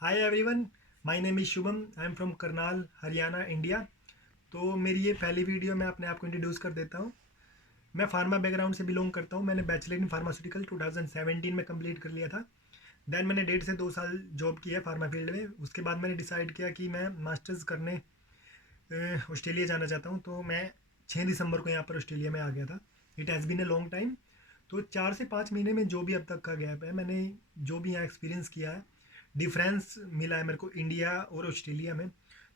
Hi everyone, my name is Shubham. I am from Karnal, Haryana, India. तो मेरी ये पहली वीडियो मैं अपने आप को इंट्रोड्यूस कर देता हूँ। मैं फार्मा बैकग्राउंड से बिलोंग करता हूँ। मैंने बैचलर इन फार्मास्यूटिकल 2017 में कंप्लीट कर लिया था। देन मैंने 1.5 से 2 साल जॉब की है फार्मा फील्ड में। उसके बाद मैंने डिसाइड किया कि मैं मास्टर्स करने ऑस्ट्रेलिया जाना चाहता हूँ। तो मैं 6 दिसंबर को यहाँ पर ऑस्ट्रेलिया में आ गया था। It has been a long time. तो 4 से 5 महीने में जो भी अब तक का गैप है, मैंने जो भी यहाँ एक्सपीरियंस किया है, डिफरेंस मिला है मेरे को इंडिया और ऑस्ट्रेलिया में।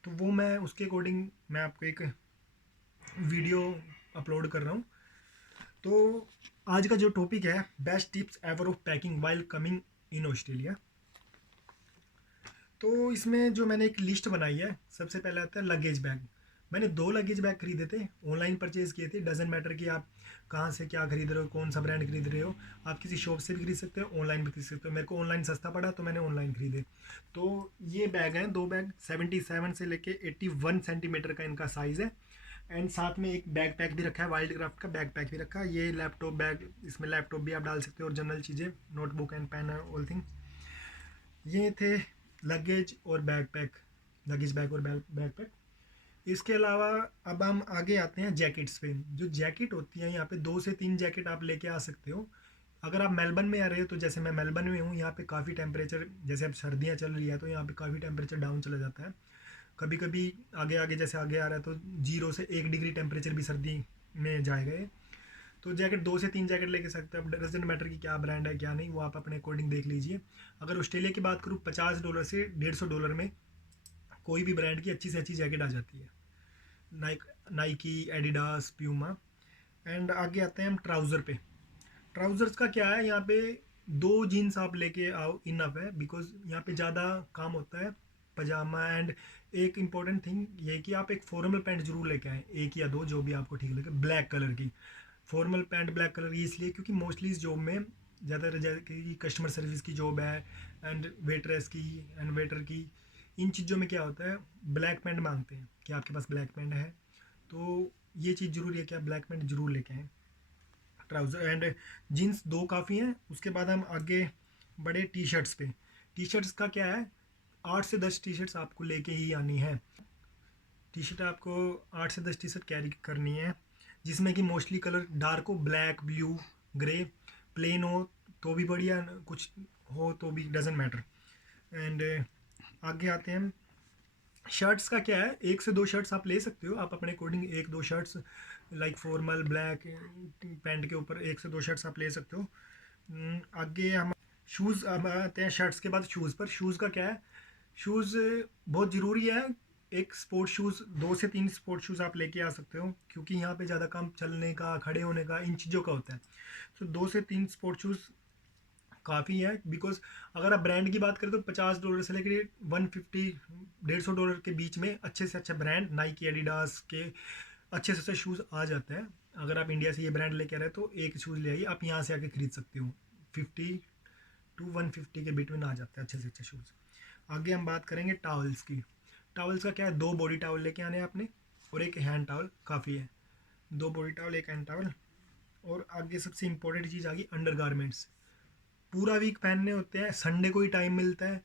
तो वो मैं उसके अकॉर्डिंग मैं आपको एक वीडियो अपलोड कर रहा हूँ। तो आज का जो टॉपिक है, best tips ever of packing while coming in Australia. तो इसमें जो मैंने एक लिस्ट बनाई है, सबसे पहले आता है लगेज बैग। मैंने 2 लगेज बैग खरीदे थे, ऑनलाइन परचेज़ किए थे। डजेंट मैटर कि आप कहाँ से क्या खरीद रहे हो, कौन सा ब्रांड खरीद रहे हो। आप किसी शॉप से भी खरीद सकते हो, ऑनलाइन भी खरीद सकते हो। मेरे को ऑनलाइन सस्ता पड़ा तो मैंने ऑनलाइन खरीदे। तो ये बैग हैं, 2 बैग, 77 से लेके 81 सेंटीमीटर का इनका साइज़ है। एंड साथ में एक बैग पैक भी रखा है, वाइल्ड क्राफ्ट का बैग पैक भी रखा है। ये लैपटॉप बैग, इसमें लैपटॉप भी आप डाल सकते हो और जनरल चीज़ें, notebook and pain all thing. ये थे लगेज और बैग पैक, लगेज बैग और बैग पैक। इसके अलावा अब हम आगे आते हैं जैकेट्स पे। जो जैकेट होती है, यहाँ पे 2 से 3 जैकेट आप लेके आ सकते हो। अगर आप मेलबर्न में आ रहे हो, तो जैसे मैं मेलबर्न में हूँ, यहाँ पे काफ़ी टेम्परेचर, जैसे अब सर्दियाँ चल रही है तो यहाँ पे काफ़ी टेम्परेचर डाउन चला जाता है। कभी कभी आगे आगे जैसे आगे आ रहा है तो 0 से 1 डिग्री टेम्परेचर भी सर्दी में जाएगा ये। तो जैकेट 2 से 3 जैकेट लेके सकते हैं। अब डजेंट मैटर कि क्या ब्रांड है क्या नहीं, वो आप अपने अकॉर्डिंग देख लीजिए। अगर ऑस्ट्रेलिया की बात करूँ, $50 से $150 में कोई भी ब्रांड की अच्छी से अच्छी जैकेट आ जाती है। Nike, Adidas, Puma. एंड आगे आते हैं हम ट्राउज़र पे। ट्राउज़र्स का क्या है, यहाँ पे 2 जीन्स आप लेके आओ इनफ है, बिकॉज यहाँ पे ज़्यादा काम होता है पजामा। एंड एक इम्पॉर्टेंट थिंग ये कि आप एक फॉर्मल पैंट जरूर लेके आएँ, 1 या 2 जो भी आपको ठीक लगे, ब्लैक कलर की फॉर्मल पैंट। ब्लैक कलर की इसलिए क्योंकि मोस्टली इस जॉब में ज़्यादातर जैसे कस्टमर सर्विस की जॉब है, एंड वेटरेस की, एंड वेटर की, इन चीज़ों में क्या होता है, ब्लैक पैंट मांगते हैं कि आपके पास ब्लैक पैंट है। तो ये चीज़ ज़रूरी है कि आप ब्लैक पैंट जरूर लेके आएँ। ट्राउज़र एंड जीन्स 2 काफ़ी हैं। उसके बाद हम आगे बढ़े टी शर्ट्स पे। टी शर्ट्स का क्या है, 8 से 10 टी शर्ट्स आपको लेके ही आनी है। टी शर्ट आपको 8 से 10 टी शर्ट कैरी करनी है, जिसमें कि मोस्टली कलर डार्क हो, ब्लैक, ब्लू, ग्रे। प्लेन हो तो भी बढ़िया, कुछ हो तो भी डजेंट मैटर। एंड आगे आते हैं। शर्ट्स का क्या है, 1 से 2 शर्ट्स आप ले सकते हो, आप अपने according 1-2 shirts like formal black pant के ऊपर 1 से 2 शर्ट्स आप ले सकते हो। आगे हम शूज़ हम आते हैं। शर्ट्स के बाद शूज़ पर। शूज़ का क्या है, शूज़ बहुत ज़रूरी है। एक स्पोर्ट शूज़, 2 से 3 स्पोर्ट शूज़ आप लेके आ सकते हो, क्योंकि यहाँ पे ज़्यादा काम चलने का, खड़े होने का, इन चीज़ों का होता है। तो 2 से 3 स्पोर्ट शूज़ काफ़ी है। बिकॉज अगर आप ब्रांड की बात करें तो $50 से लेकर 150, $150 के बीच में अच्छे से अच्छा ब्रांड नाइकी, एडिडास के अच्छे से अच्छे शूज़ आ जाते हैं। अगर आप इंडिया से ये ब्रांड लेके आ रहे हैं तो एक शूज़ ले आइए, आप यहाँ से आके खरीद सकते हो। 50 to 150 के बिटवीन आ जाते हैं अच्छे से अच्छे शूज़। आगे हम बात करेंगे टावल्स की। टावल्स का क्या है, 2 बॉडी टावल लेके आने हैं आपने, और एक हैंड टावल काफ़ी है। 2 बॉडी टावल, एक हैंड टावल। और आगे सबसे इंपॉर्टेंट चीज़ आ गई अंडर गारमेंट्स। पूरा वीक पहनने होते हैं, संडे को ही टाइम मिलता है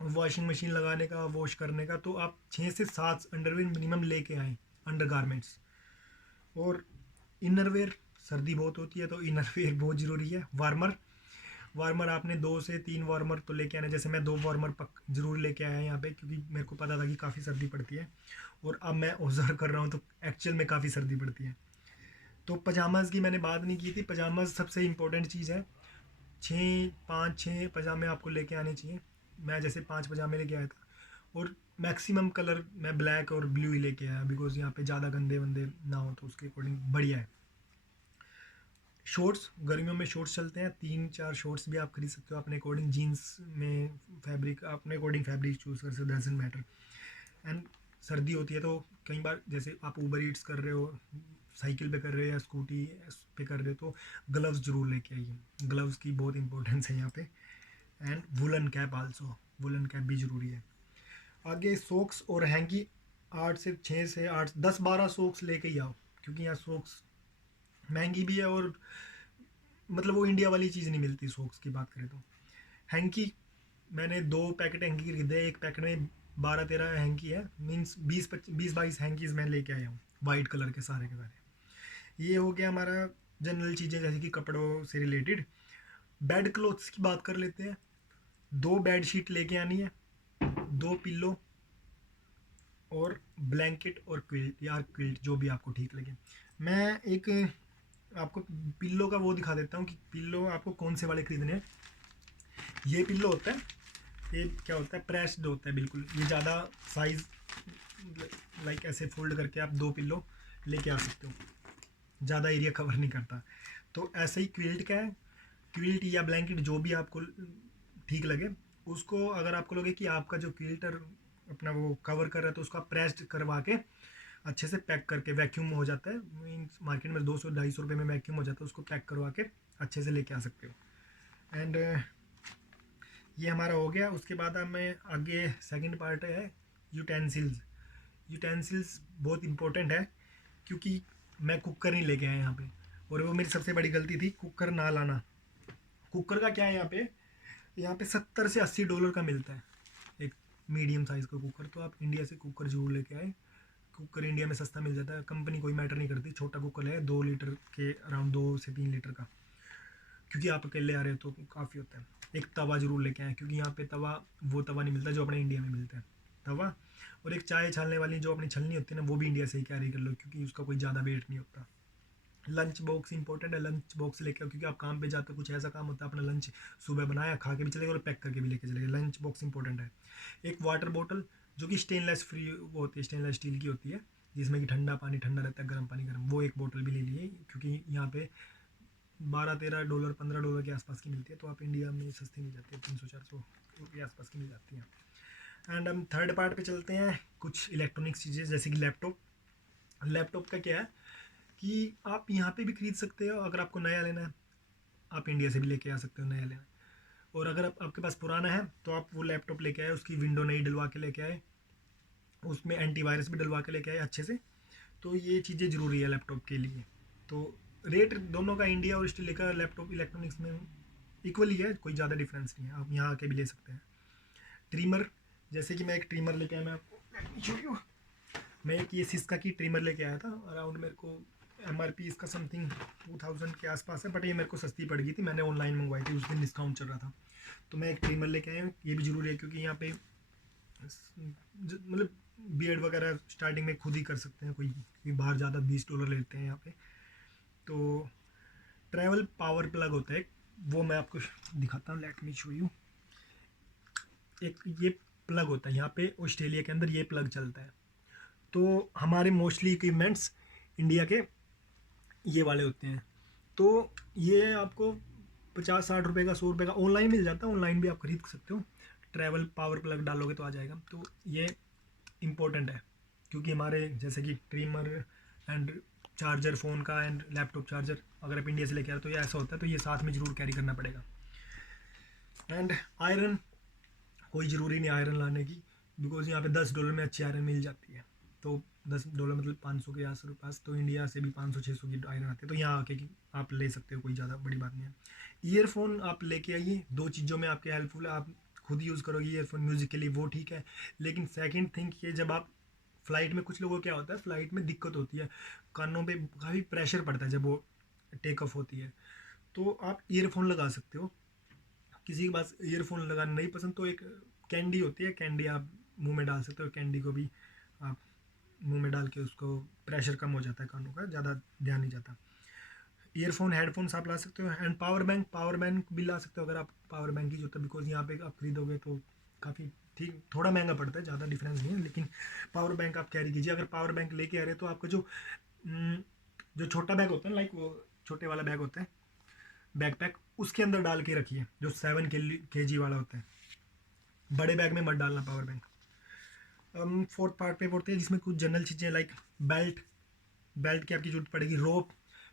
वॉशिंग मशीन लगाने का, वॉश करने का। तो आप 6 से 7 अंडरवेयर मिनिमम लेके आएँ, अंडर गारमेंट्स। और इनरवेयर, सर्दी बहुत होती है तो इनरवेयर बहुत ज़रूरी है। वार्मर, वार्मर आपने 2 से 3 वार्मर तो लेके आने। जैसे मैं 2 वार्मर पक ज़रूर लेके आया यहाँ पे, क्योंकि मेरे को पता था कि काफ़ी सर्दी पड़ती है, और अब मैं ऑब्जर्व कर रहा हूँ तो एक्चुअल में काफ़ी सर्दी पड़ती है। तो पजामाज़ की मैंने बात नहीं की थी, पजामाज़ सबसे इम्पोर्टेंट चीज़ है। 5-6 पजामे आपको लेके आने चाहिए। मैं जैसे 5 पजामे लेके आया था, और मैक्सिमम कलर मैं ब्लैक और ब्लू ही लेके आया, बिकॉज यहाँ पे ज़्यादा गंदे वंदे ना हो, तो उसके अकॉर्डिंग बढ़िया है। शॉर्ट्स, गर्मियों में शॉर्ट्स चलते हैं, 3-4 शॉर्ट्स भी आप खरीद सकते हो अपने अकॉर्डिंग। जीन्स में फैब्रिक, अपने अकॉर्डिंग फैब्रिक चूज़ कर सकते हो, डजेंट मैटर। एंड सर्दी होती है तो कई बार जैसे आप ऊबर ईट्स कर रहे हो, साइकिल पे कर रहे हो या स्कूटी पे कर रहे हो, तो ग्लव्स जरूर लेके आइए। ग्लव्स की बहुत इंपॉर्टेंस है यहाँ पे। And woollen cap also, woollen cap भी ज़रूरी है। आगे सॉक्स और हैंकी, 8 से 6 से 8, 10-12 सॉक्स लेके ही आओ, क्योंकि यहाँ सॉक्स महंगी भी है, और मतलब वो इंडिया वाली चीज़ नहीं मिलती सॉक्स की बात करें तो। हैंकी मैंने 2 पैकेट हैंकी खरीदे, एक पैकेट में 12-13 हैंकी है, मीन्स 20-22 हैंकीज मैं लेके आया हूँ, वाइट कलर के सारे के सारे। ये हो गया हमारा जनरल चीज़ें जैसे कि कपड़ों से रिलेटेड। बेड क्लोथ्स की बात कर लेते हैं। 2 बेड शीट लेके आनी है, 2 पिल्लो और ब्लैंकेट और क्विल्ट या क्विल्ट जो भी आपको ठीक लगे। मैं एक आपको पिल्लो का वो दिखा देता हूँ कि पिल्लो आपको कौन से वाले खरीदने हैं। ये पिल्लो होता है, ये क्या होता है, प्रेस्ड होता है बिल्कुल। ये ज़्यादा साइज लाइक ऐसे फोल्ड करके आप 2 पिल्लो लेके आ सकते हो, ज़्यादा एरिया कवर नहीं करता। तो ऐसे ही क्विल्ट का है, क्विल्ट या ब्लैंकेट जो भी आपको ठीक लगे उसको, अगर आपको लगे कि आपका जो क्विल्टर अपना वो कवर कर रहा है तो उसको आप प्रेस्ड करवा के अच्छे से पैक करके, वैक्यूम हो जाता है, मीन्स मार्केट में 200-250 रुपये में वैक्यूम हो जाता है, उसको पैक करवा के अच्छे से लेके आ सकते हो। एंड ये हमारा हो गया। उसके बाद हमें आगे सेकंड पार्ट है यूटेंसिल्स। यूटेंसिल्स बहुत इंपॉर्टेंट है क्योंकि मैं कुकर नहीं लेके आया यहाँ पे, और वो मेरी सबसे बड़ी गलती थी, कुकर ना लाना। कुकर का क्या है, यहाँ पे $70 से $80 का मिलता है एक मीडियम साइज़ का कुकर। तो आप इंडिया से कुकर जरूर लेके आए, कुकर इंडिया में सस्ता मिल जाता है, कंपनी कोई मैटर नहीं करती। छोटा कुकर है 2 लीटर के अराउंड, 2 से 3 लीटर का, क्योंकि आप अकेले आ रहे हो तो काफ़ी होता है। एक तवा जरूर लेके आए क्योंकि यहाँ पे तवा वो तवा नहीं मिलता जो अपने इंडिया में मिलता है, तवा। और एक चाय छानने वाली जो अपनी छलनी होती है ना, वो भी इंडिया से ही कैरी कर लो क्योंकि उसका कोई ज़्यादा वेट नहीं होता। लंच बॉक्स इंपॉर्टेंट है, लंच बॉक्स लेके आओ क्योंकि आप काम पे जाते हो, कुछ ऐसा काम होता है अपना लंच सुबह बनाया, खा के भी चले गए और पैक करके भी लेके चले गए, लंच बॉक्स इंपॉर्टेंट है। एक वाटर बॉटल जो कि स्टेनलेस फ्री वो होती है, स्टेनलेस स्टील की होती है, जिसमें कि ठंडा पानी ठंडा रहता है, गर्म पानी गर्म, वो एक बोतल भी ले लिए क्योंकि यहाँ पे $12-13 $15 के आसपास की मिलती है। तो आप इंडिया में सस्ती मिल जाती है, 300-400 के आसपास की मिल जाती है। एंड हम थर्ड पार्ट पे चलते हैं, कुछ इलेक्ट्रॉनिक्स चीज़ें जैसे कि लैपटॉप। लैपटॉप का क्या है कि आप यहाँ पे भी खरीद सकते हो, अगर आपको नया लेना है आप इंडिया से भी लेके आ सकते हो नया लेना है। और अगर आपके पास पुराना है तो आप वो लैपटॉप लेके आए, उसकी विंडो नई डलवा के लेके आए, उसमें एंटीवायरस भी डलवा के लेके आए अच्छे से। तो ये चीज़ें ज़रूरी है लैपटॉप के लिए। तो रेट दोनों का इंडिया और ऑस्ट्रेलिया का लैपटॉप इलेक्ट्रॉनिक्स में इक्वली है, कोई ज़्यादा डिफरेंस नहीं है, आप यहाँ आके भी ले सकते हैं। ट्रिमर, जैसे कि मैं एक ट्रिमर लेके आया, मैं आपको मैं एक ये सिस्का की ट्रिमर लेके आया था, अराउंड मेरे को MRP इसका समथिंग 2000 के आसपास है, बट ये मेरे को सस्ती पड़ गई थी, मैंने ऑनलाइन मंगवाई थी, उस दिन डिस्काउंट चल रहा था। तो मैं एक ट्रिमर लेके आया हूँ, ये भी ज़रूरी है क्योंकि यहाँ पे मतलब बियर्ड वगैरह स्टार्टिंग में खुद ही कर सकते हैं, कोई बाहर ज़्यादा $20 लेते हैं यहाँ पे। तो ट्रैवल पावर प्लग होता है एक, वो मैं आपको दिखाता हूँ, लेट मी शो यू। एक ये प्लग होता है यहाँ पे ऑस्ट्रेलिया के अंदर, ये प्लग चलता है। तो हमारे मोस्टली इक्विपमेंट्स इंडिया के ये वाले होते हैं। तो ये आपको 50-60 रुपये का, 100 रुपये का ऑनलाइन मिल जाता है, ऑनलाइन भी आप खरीद सकते हो। ट्रैवल पावर प्लग डालोगे तो आ जाएगा। तो ये इम्पोर्टेंट है क्योंकि हमारे जैसे कि ट्रिमर एंड चार्जर फ़ोन का एंड लैपटॉप चार्जर अगर आप इंडिया से लेके आ रहे हो तो ये ऐसा होता है, तो ये साथ में ज़रूर कैरी करना पड़ेगा। एंड आयरन, कोई ज़रूरी नहीं आयरन लाने की, बिकॉज यहाँ पे $10 में अच्छी आयरन मिल जाती है। तो $10 मतलब 500 के आसपास, तो इंडिया से भी 500-600 की आयरन आती है, तो यहाँ आके आप ले सकते हो, कोई ज़्यादा बड़ी बात नहीं है। ईयरफोन आप लेके आइए, 2 चीज़ों में आपके हेल्पफुल है, आप खुद यूज़ करोगे ईयरफोन म्यूज़िक के लिए वो ठीक है, लेकिन सेकंड थिंग ये, जब आप फ़्लाइट में, कुछ लोगों को क्या होता है फ़्लाइट में दिक्कत होती है, कानों पे काफ़ी प्रेशर पड़ता है जब वो टेक ऑफ होती है, तो आप ईयरफोन लगा सकते हो। किसी के पास ईयरफोन लगाना नहीं पसंद तो एक कैंडी होती है, कैंडी आप मुंह में डाल सकते हो, कैंडी को भी आप मुंह में डाल के उसको, प्रेशर कम हो जाता है कानों का, ज़्यादा ध्यान नहीं जाता। ईयरफोन हेडफोन्स आप ला सकते हो। एंड पावर बैंक भी ला सकते हो अगर आप पावर बैंक की जरूरत है, बिकॉज यहाँ पे आप खरीदोगे तो काफ़ी ठीक, थोड़ा महंगा पड़ता है, ज़्यादा डिफरेंस नहीं है, लेकिन पावर बैंक आप कैरी कीजिए। अगर पावर बैंक लेके आ रहे हो तो आपका जो छोटा बैग होता है, लाइक वो छोटे वाला बैग होता है बैकपैक, उसके अंदर डाल के रखिए, जो 7 kg वाला होता है। बड़े बैग में मत डालना पावर बैंक। फोर्थ पार्ट पे पड़ते हैं जिसमें कुछ जनरल चीज़ें लाइक बेल्ट की आपकी जरूरत पड़ेगी। रोप,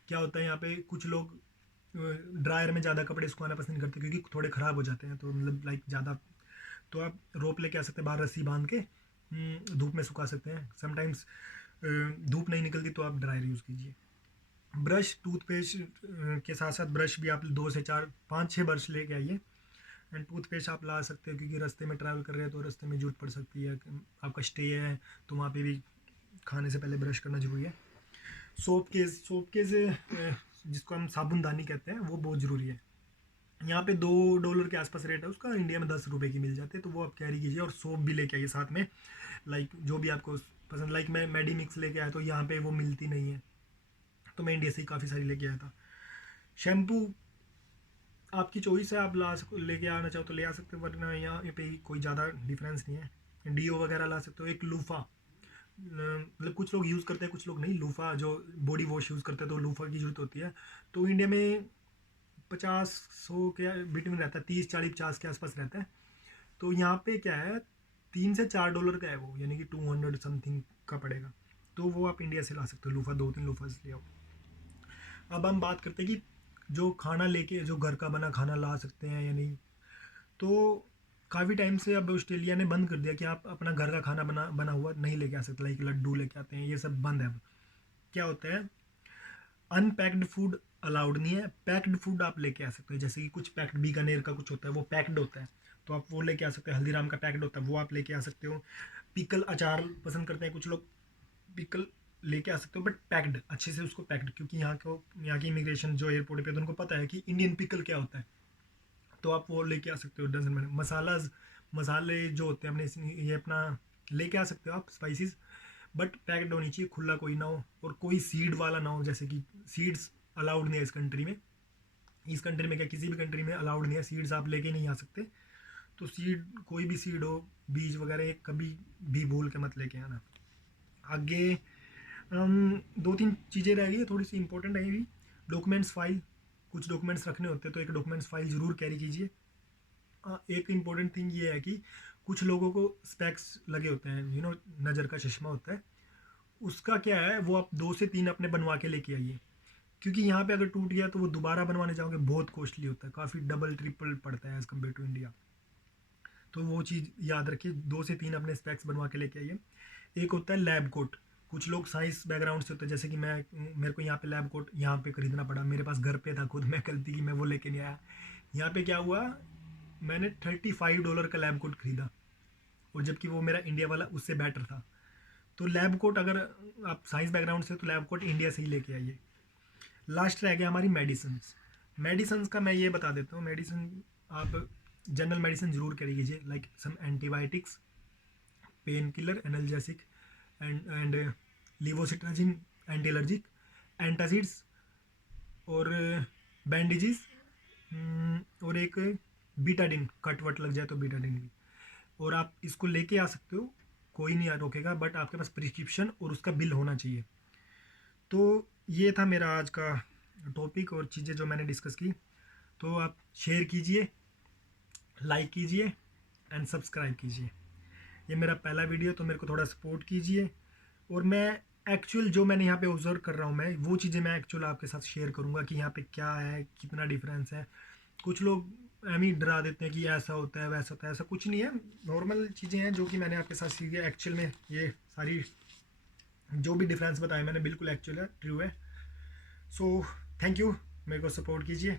क्या होता है यहाँ पे कुछ लोग ड्रायर में ज़्यादा कपड़े सुखाना पसंद करते हैं क्योंकि थोड़े ख़राब हो जाते हैं, तो मतलब लाइक ज़्यादा, तो आप रोप लेके आ सकते हैं, बाहर रस्सी बांध के धूप में सुखा सकते हैं। समटाइम्स धूप नहीं निकलती तो आप ड्रायर यूज़ कीजिए। ब्रश, टूथपेस्ट के साथ साथ ब्रश भी आप 2 से 4, 5-6 ब्रश लेके आइए, एंड टूथपेस्ट आप ला सकते हो, क्योंकि रास्ते में ट्रैवल कर रहे हैं तो रास्ते में जरूरत पड़ सकती है, आपका स्टे है तो वहाँ पे भी खाने से पहले ब्रश करना जरूरी है। सोप केस जिसको हम साबुनदानी कहते हैं, वो बहुत ज़रूरी है। यहाँ पे $2 के आसपास रेट है उसका, इंडिया में 10 रुपये की मिल जाती है, तो वो आप कैरी कीजिए। और सोप भी लेके आइए साथ में, लाइक जो भी आपको पसंद, लाइक मैं मेडी मिक्स लेके आया तो यहाँ पे वो मिलती नहीं है, तो मैं इंडिया से ही काफ़ी सारी लेके आया था। शैम्पू आपकी चॉइस है, आप लेके आना चाहो तो ले आ सकते हो, वरना यहाँ पे कोई ज़्यादा डिफरेंस नहीं है। डीओ वगैरह ला सकते हो। एक लूफ़ा, मतलब कुछ लोग यूज़ करते हैं कुछ लोग नहीं, लूफ़ा जो बॉडी वॉश यूज़ करते हैं तो लूफ़ा की ज़रूरत होती है। तो इंडिया में 50-100 के बिटवीन रहता है, 30-40-50 के आसपास रहता है। तो यहाँ पे क्या है, $3 से $4 का है वो, यानी कि 200 समथिंग का पड़ेगा। तो वो आप इंडिया से ला सकते हो लूफ़ा, 2-3 लूफ़ा ले आओ। अब हम बात करते हैं कि जो खाना लेके, जो घर का बना खाना ला सकते हैं या नहीं। तो काफ़ी टाइम से अब ऑस्ट्रेलिया ने बंद कर दिया कि आप अपना घर का खाना बना हुआ नहीं लेके आ सकते, लाइक लड्डू लेके आते हैं, ये सब बंद है अब। क्या होता है, अनपैक्ड फूड अलाउड नहीं है, पैक्ड फूड आप लेके आ सकते हो। जैसे कि कुछ पैक्ड बीकानेर का कुछ होता है, वो पैक्ड होता है, तो आप वो लेके आ सकते हो। हल्दीराम का पैक्ड होता है, वो आप लेके आ सकते हो। पिकल अचार पसंद करते हैं कुछ लोग, पिकल लेके आ सकते हो, बट पैक्ड, अच्छे से उसको पैक्ड, क्योंकि यहाँ की इमिग्रेशन जो एयरपोर्ट पे, तो उनको पता है कि इंडियन पिकल क्या होता है, तो आप वो लेके आ सकते हो। डजन में मसाले जो होते हैं अपने, ये अपना लेके आ सकते हो आप, स्पाइसेस, बट पैक्ड होनी चाहिए, खुला कोई ना हो, और कोई सीड वाला ना हो। जैसे कि सीड्स अलाउड नहीं है इस कंट्री में। इस कंट्री में क्या, किसी भी कंट्री में अलाउड नहीं है, सीड्स आप लेके नहीं आ सकते। तो सीड, कोई भी सीड हो, बीज वगैरह, ये कभी भी भूल के मत लेके आना। आगे 2-3 चीज़ें रह गई थोड़ी सी इंपॉर्टेंट है भी। डॉक्यूमेंट्स फाइल, कुछ डॉक्यूमेंट्स रखने होते हैं, तो एक डॉक्यूमेंट्स फाइल ज़रूर कैरी कीजिए। एक इम्पॉर्टेंट थिंग ये है कि कुछ लोगों को स्पेक्स लगे होते हैं, नज़र का चश्मा होता है, उसका क्या है, वो आप 2 से 3 अपने बनवा के लेके आइए, क्योंकि यहाँ पे अगर टूट गया तो वो दोबारा बनवाने जाओगे बहुत कॉस्टली होता है, काफ़ी डबल ट्रिपल पड़ता है एज़ कम्पेयर टू इंडिया। तो वो चीज़ याद रखिए, 2 से 3 अपने स्पेक्स बनवा के लेके आइए। एक होता है लैब कोट, कुछ लोग साइंस बैकग्राउंड से होते हैं, जैसे कि मेरे को यहाँ पे लैब कोट यहाँ पे खरीदना पड़ा, मेरे पास घर पे था खुद, मैं गलती की मैं वो लेके नहीं आया। यहाँ पे क्या हुआ, मैंने $35 का लैब कोट खरीदा, और जबकि वो मेरा इंडिया वाला उससे बेटर था। तो लैब कोट, अगर आप साइंस बैकग्राउंड से, तो लैब कोट इंडिया से ही लेके आइए। लास्ट रह गया हमारी मेडिसिन का मैं ये बता देता हूँ। मेडिसिन आप जनरल मेडिसिन ज़रूर कैरी कीजिए, like some antibiotics, pain killer, analgesic and levocetirizine, anti allergic, antacids, और बैंडेजेस, और एक बीटाडिन, कट वट लग जाए तो बीटाडिन भी। और आप इसको लेके आ सकते हो, कोई नहीं रोकेगा, बट आपके पास प्रिस्क्रिप्शन और उसका बिल होना चाहिए। तो ये था मेरा आज का टॉपिक और चीज़ें जो मैंने डिस्कस की। तो आप शेयर कीजिए, लाइक कीजिए एंड सब्सक्राइब कीजिए। ये मेरा पहला वीडियो, तो मेरे को थोड़ा सपोर्ट कीजिए। और मैं एक्चुअल जो मैंने यहाँ पे ऑब्जर्व कर रहा हूँ, मैं वो चीज़ें मैं एक्चुअल आपके साथ शेयर करूँगा कि यहाँ पे क्या है, कितना डिफरेंस है। कुछ लोग एम ही डरा देते हैं कि ऐसा होता है वैसा होता है, ऐसा कुछ नहीं है, नॉर्मल चीज़ें हैं जो कि मैंने आपके साथ सीखी है। एक्चुअल में ये सारी जो भी डिफरेंस बताए मैंने, बिल्कुल एक्चुअल है, ट्रू है। सो थैंक यू, मेरे को सपोर्ट कीजिए।